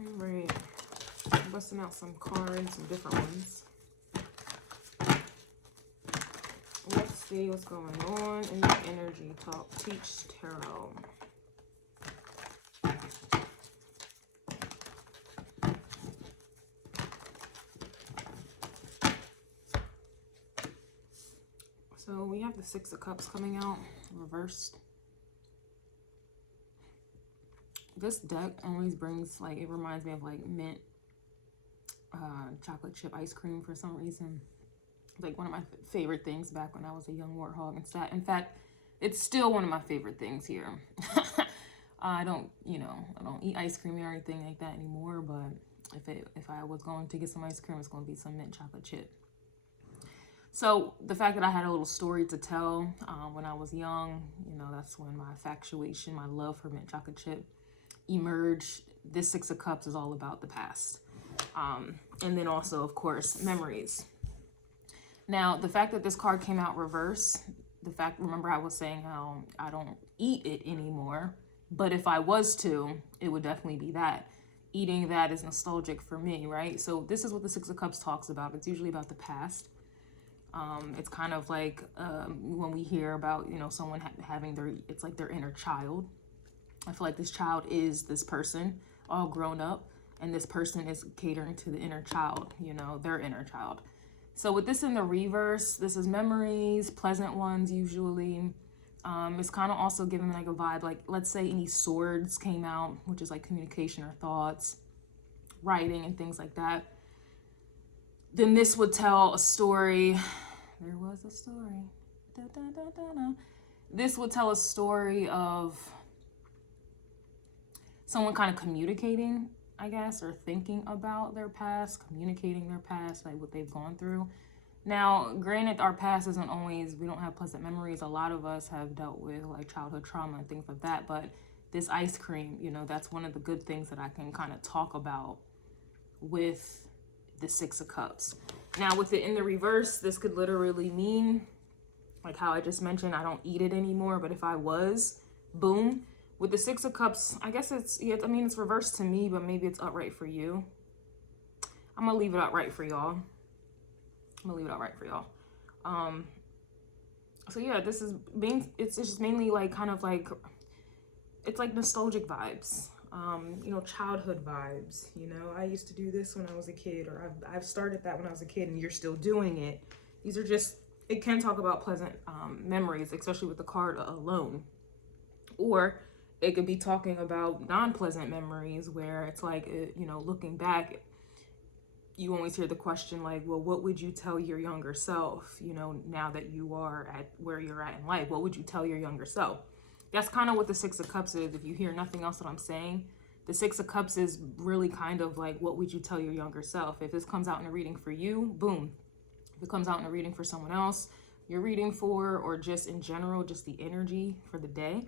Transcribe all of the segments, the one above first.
All right. Busting out some cards, some different ones. Let's see what's going on in the energy. Talk, teach, tarot. So we have the Six of Cups coming out, reversed. This deck always brings, like, it reminds me of, like, mint chocolate chip ice cream for some reason. Like, one of my favorite things back when I was a young warthog. In fact, it's still one of my favorite things here. I don't, you know, I don't eat ice cream or anything like that anymore, but if I was going to get some ice cream, it's going to be some mint chocolate chip. So the fact that I had a little story to tell when I was young, you know, that's when my infatuation, my love for mint chocolate chip emerged. This Six of Cups is all about the past. And then also, of course, memories. Now, the fact that this card came out reverse, remember I was saying how I don't eat it anymore, but if I was to, it would definitely be that. Eating that is nostalgic for me, right? So this is what the Six of Cups talks about. It's usually about the past. It's kind of like when we hear about, you know, someone having it's like their inner child. I feel like this child is this person all grown up, and this person is catering to the inner child, you know, their inner child. So with this in the reverse, this is memories, pleasant ones usually. It's kind of also giving like a vibe, like let's say any swords came out, which is like communication or thoughts, writing and things like that. Then this would tell a story. There was a story. Da, da, da, da, da. This would tell a story of someone kind of communicating, I guess, or thinking about their past, communicating their past, like what they've gone through. Now, granted, our past isn't always, we don't have pleasant memories. A lot of us have dealt with like childhood trauma and things like that. But this ice cream, you know, that's one of the good things that I can kind of talk about with the Six of Cups. Now, with it in the reverse, this could literally mean, like how I just mentioned, I don't eat it anymore. But if I was, boom. With the Six of Cups, I guess it's, yeah, I mean, it's reversed to me, but maybe it's upright for you. I'm going to leave it upright for y'all. So yeah, this is being, it's just mainly like kind of like, it's like nostalgic vibes, you know, childhood vibes. You know, I used to do this when I was a kid, or I've started that when I was a kid and you're still doing it. These are just, it can talk about pleasant memories, especially with the card alone. Or it could be talking about non-pleasant memories where it's like, you know, looking back, you always hear the question like, well, what would you tell your younger self, you know, now that you are at where you're at in life? What would you tell your younger self? That's kind of what the Six of Cups is. If you hear nothing else that I'm saying, the Six of Cups is really kind of like, what would you tell your younger self? If this comes out in a reading for you, boom. If it comes out in a reading for someone else you're reading for, or just in general, just the energy for the day,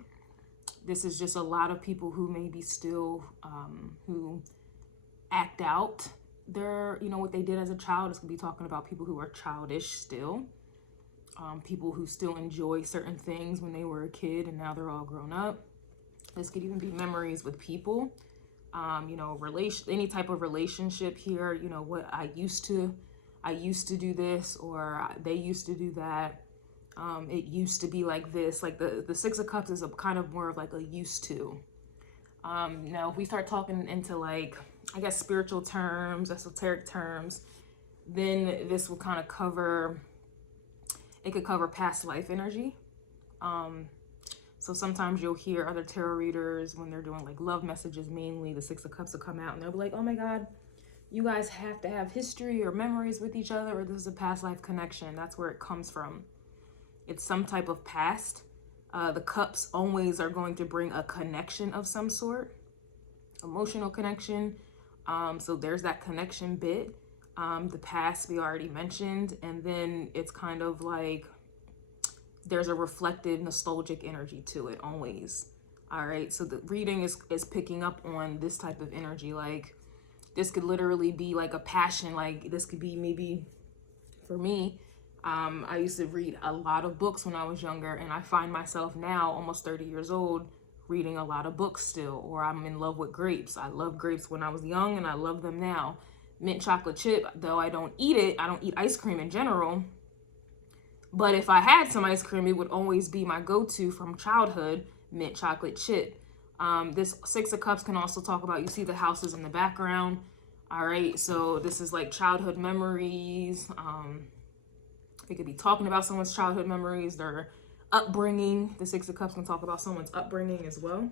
this is just a lot of people who maybe still, who act out their, you know, what they did as a child. It's gonna be talking about people who are childish still, people who still enjoy certain things when they were a kid and now they're all grown up. This could even be memories with people, you know, any type of relationship here, you know, what I used to do this, or they used to do that. It used to be like this. Like the Six of Cups is a kind of more of like a used to. Now, if we start talking into like, I guess, spiritual terms, esoteric terms, then this will kind of cover, it could cover past life energy. So sometimes you'll hear other tarot readers when they're doing like love messages, mainly the Six of Cups will come out and they'll be like, oh my God, you guys have to have history or memories with each other, or this is a past life connection. That's where it comes from. It's some type of past. The cups always are going to bring a connection of some sort, emotional connection. So there's that connection bit. The past we already mentioned, and then it's kind of like there's a reflective, nostalgic energy to it always. All right, so the reading is picking up on this type of energy. Like this could literally be like a passion. Like this could be, maybe for me, I used to read a lot of books when I was younger, and I find myself now, almost 30 years old, reading a lot of books still, or I'm in love with grapes. I love grapes when I was young and I love them now. Mint chocolate chip, though I don't eat it, I don't eat ice cream in general, but if I had some ice cream, it would always be my go-to from childhood, mint chocolate chip. This Six of Cups can also talk about, you see the houses in the background. All right, so this is like childhood memories. It could be talking about someone's childhood memories, their upbringing. The Six of Cups can talk about someone's upbringing as well.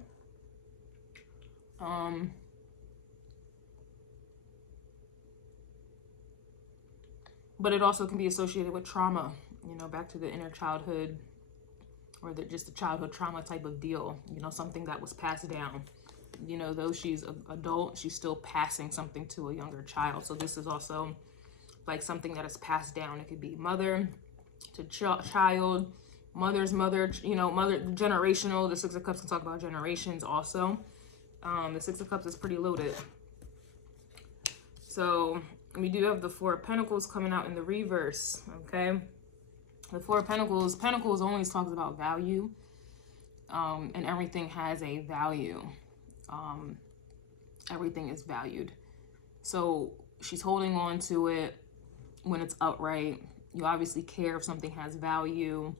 But it also can be associated with trauma, you know, back to the inner childhood, or just the childhood trauma type of deal, you know, something that was passed down. You know, though she's an adult, she's still passing something to a younger child. So this is also like something that is passed down. It could be mother to child, mother's mother, you know, mother, generational. The Six of Cups can talk about generations also. The Six of Cups is pretty loaded. So we do have the Four of Pentacles coming out in the reverse, okay? The Four of Pentacles, Pentacles always talks about value, and everything has a value. Everything is valued. So she's holding on to it when it's upright. You obviously care if something has value.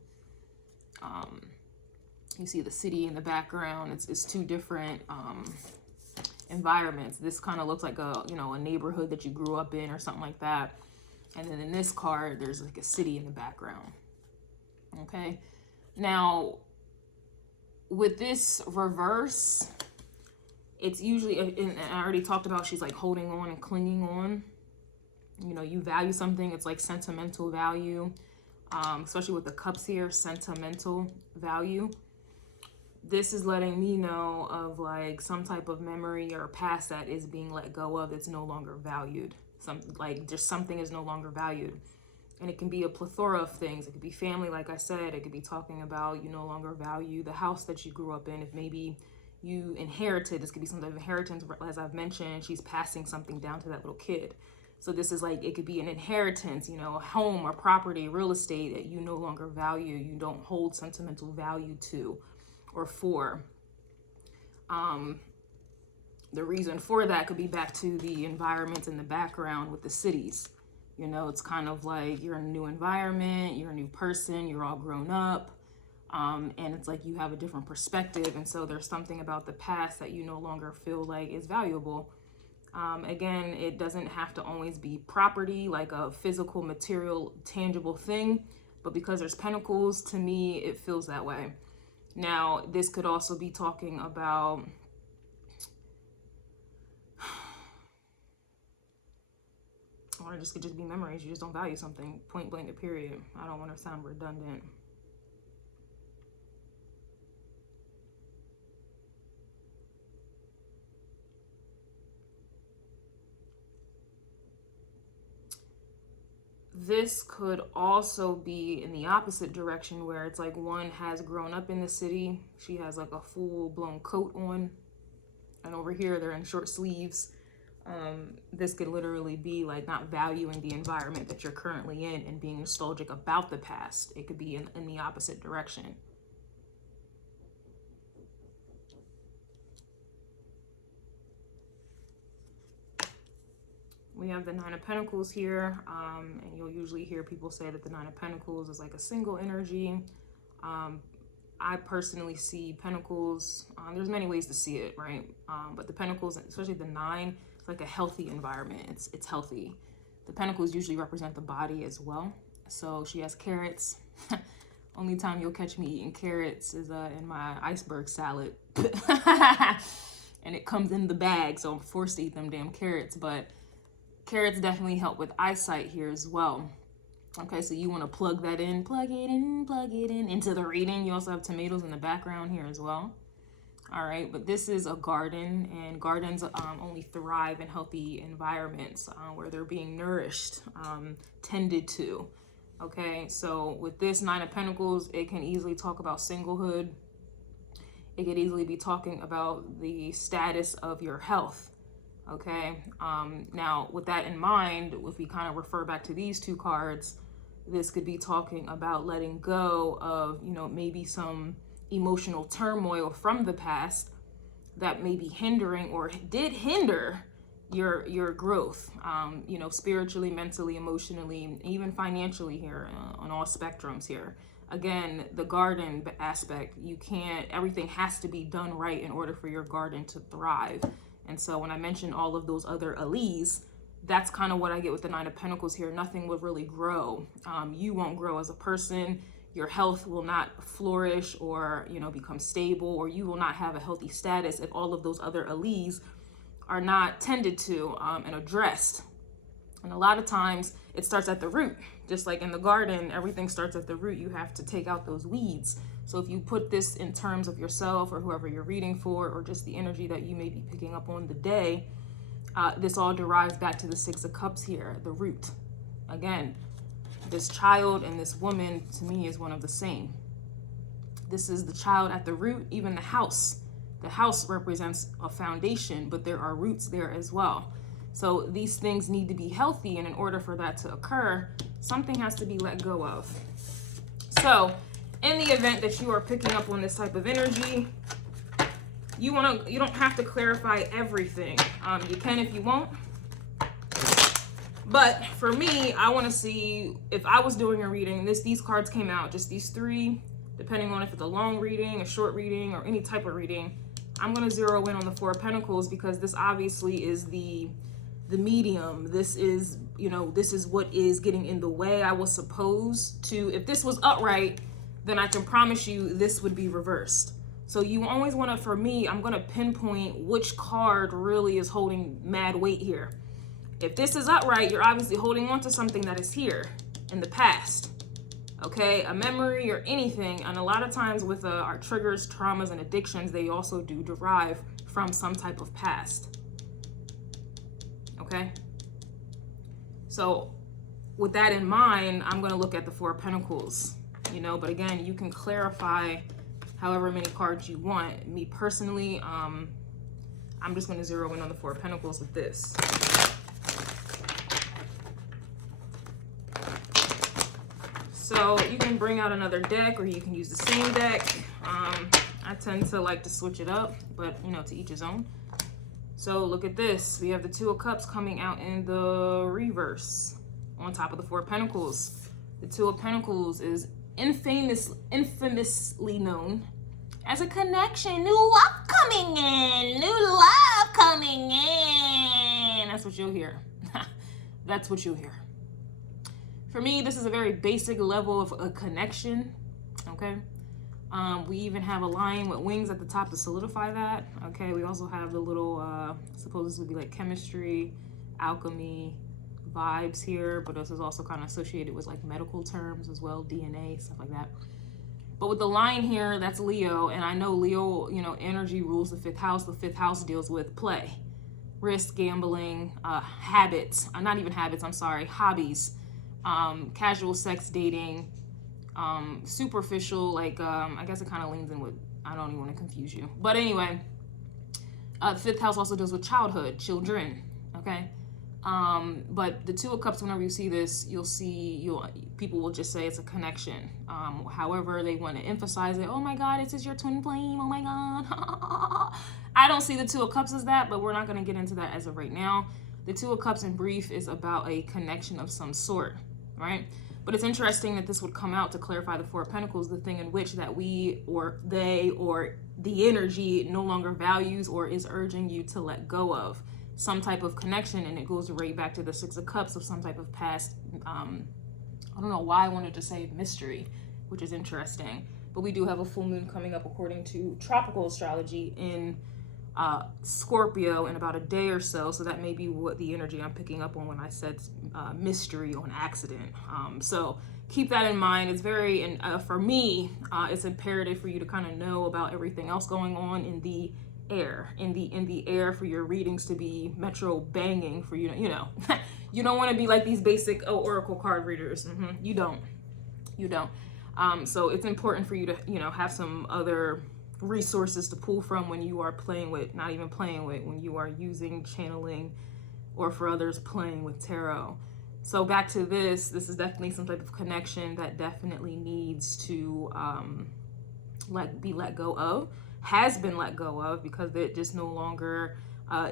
You see the city in the background. It's two different environments. This kind of looks like a, you know, a neighborhood that you grew up in or something like that. And then in this card, there's like a city in the background. Okay. Now, with this reverse, it's usually, and I already talked about, she's like holding on and clinging on. You know, you value something. It's like sentimental value, especially with the cups here, sentimental value. This is letting me know of like some type of memory or past that is being let go of. It's no longer valued. Something like just something is no longer valued. And it can be a plethora of things. It could be family, like I said. It could be talking about you no longer value the house that you grew up in. If maybe you inherited, this could be some type of inheritance. As I've mentioned, she's passing something down to that little kid. So this is like, it could be an inheritance, you know, a home or property, real estate that you no longer value. You don't hold sentimental value to or for. The reason for that could be back to the environments in the background with the cities. You know, it's kind of like you're in a new environment, you're a new person, you're all grown up, and it's like you have a different perspective. And so there's something about the past that you no longer feel like is valuable. Again, it doesn't have to always be property, like a physical, material, tangible thing. But because there's pentacles, to me, it feels that way. Now, this could also be talking about or it could just be memories. You just don't value something, point blank, period. I don't want to sound redundant. This could also be in the opposite direction, where it's like one has grown up in the city. She has like a full-blown coat on. And over here, they're in short sleeves. This could literally be like not valuing the environment that you're currently in and being nostalgic about the past. It could be in the opposite direction. We have the Nine of Pentacles here, and you'll usually hear people say that the Nine of Pentacles is like a single energy. I personally see Pentacles, there's many ways to see it, right? But the Pentacles, especially the Nine, it's like a healthy environment. It's healthy. The Pentacles usually represent the body as well. So she has carrots. Only time you'll catch me eating carrots is in my iceberg salad. And it comes in the bag, so I'm forced to eat them damn carrots. But carrots definitely help with eyesight here as well. Okay, so you want to plug that in, plug it in into the reading. You also have tomatoes in the background here as well. All right, but this is a garden, and gardens only thrive in healthy environments where they're being nourished, tended to. Okay, so with this Nine of Pentacles, it can easily talk about singlehood. It could easily be talking about the status of your health. Okay, now with that in mind, if we kind of refer back to these two cards, this could be talking about letting go of, you know, maybe some emotional turmoil from the past that may be hindering or did hinder your growth, you know, spiritually, mentally, emotionally, even financially here, on all spectrums here. Again, the garden aspect, you can't, everything has to be done right in order for your garden to thrive. And so when I mention all of those other alleles, that's kind of what I get with the Nine of Pentacles here. Nothing will really grow. You won't grow as a person. Your health will not flourish or, you know, become stable, or you will not have a healthy status if all of those other alleles are not tended to and addressed. And a lot of times it starts at the root. Just like in the garden, everything starts at the root. You have to take out those weeds. So if you put this in terms of yourself or whoever you're reading for, or just the energy that you may be picking up on the day, this all derives back to the Six of Cups here, the root. Again, this child and this woman to me is one of the same. This is the child at the root, even the house. The house represents a foundation, but there are roots there as well. So these things need to be healthy, and in order for that to occur, something has to be let go of. So in the event that you are picking up on this type of energy, you don't have to clarify everything. You can if you want. But for me, I want to see, if I was doing a reading, these cards came out, just these three, depending on if it's a long reading, a short reading, or any type of reading, I'm going to zero in on the Four of Pentacles, because this obviously is the medium. This is, you know, this is what is getting in the way. I was supposed to, if this was upright, then I can promise you this would be reversed. So you always want to, for me, I'm going to pinpoint which card really is holding mad weight here. If this is upright, you're obviously holding on to something that is here in the past. Okay, a memory or anything. And a lot of times with our triggers, traumas, and addictions, they also do derive from some type of past. Okay, so with that in mind, I'm going to look at the Four of Pentacles, you know, but again, you can clarify however many cards you want. Me personally, I'm just going to zero in on the Four of Pentacles with this. So you can bring out another deck, or you can use the same deck. I tend to like to switch it up, but you know, to each his own. So look at this. We have the Two of Cups coming out in the reverse on top of the Four of Pentacles. The Two of Pentacles is infamously known as a connection. New love coming in. New love coming in. That's what you'll hear. That's what you'll hear. For me, this is a very basic level of a connection, okay? We even have a lion with wings at the top to solidify that, okay? We also have the little, I suppose this would be like chemistry, alchemy vibes here, but this is also kind of associated with like medical terms as well, DNA, stuff like that. But with the lion here, that's Leo, and I know Leo, you know, energy rules the fifth house. The fifth house deals with play, risk, gambling, habits, not even habits, I'm sorry, hobbies. Casual sex, dating, superficial, like, I guess it kind of leans in with, I don't even want to confuse you. But anyway, the fifth house also deals with childhood, children, okay? But the Two of Cups, whenever you see this, people will just say it's a connection. However they want to emphasize it, oh my God, this is your twin flame, oh my God. I don't see the Two of Cups as that, but we're not going to get into that as of right now. The Two of Cups in brief is about a connection of some sort, right? But it's interesting that this would come out to clarify the Four of Pentacles, the thing in which that we or they or the energy no longer values or is urging you to let go of some type of connection. And it goes right back to the Six of Cups of some type of past, I don't know why I wanted to say mystery, which is interesting. But we do have a full moon coming up according to tropical astrology in Scorpio in about a day or so. So that may be what the energy I'm picking up on when I said mystery on accident. So keep that in mind. It's very, and for me, it's imperative for you to kind of know about everything else going on in the air, in the air, for your readings to be metro banging, for you to, you know, you don't want to be like these basic oracle card readers. You don't. So it's important for you to, you know, have some other resources to pull from when you are playing with, not even playing with, when you are using channeling, or for others playing with tarot. So back to this is definitely some type of connection that definitely needs to be let go of, has been let go of, because it just no longer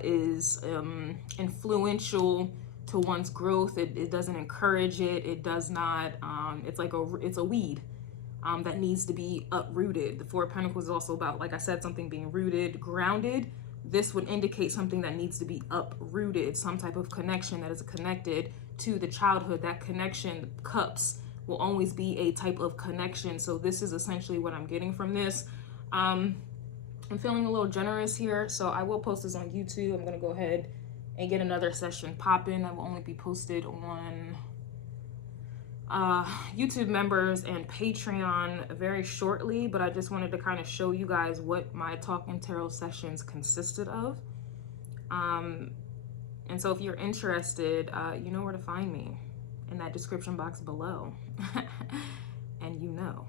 is influential to one's growth. It doesn't encourage it. It does not, it's like it's a weed that needs to be uprooted. The Four of Pentacles is also about, like I said, something being rooted, grounded. This would indicate something that needs to be uprooted, some type of connection that is connected to the childhood. That connection, cups, will always be a type of connection. So this is essentially what I'm getting from this. I'm feeling a little generous here, so I will post this on YouTube. I'm gonna go ahead and get another session popping. That will only be posted on YouTube members and Patreon very shortly, but I just wanted to kind of show you guys what my Talking Tarot sessions consisted of. And so if you're interested, you know where to find me, in that description box below. And you know.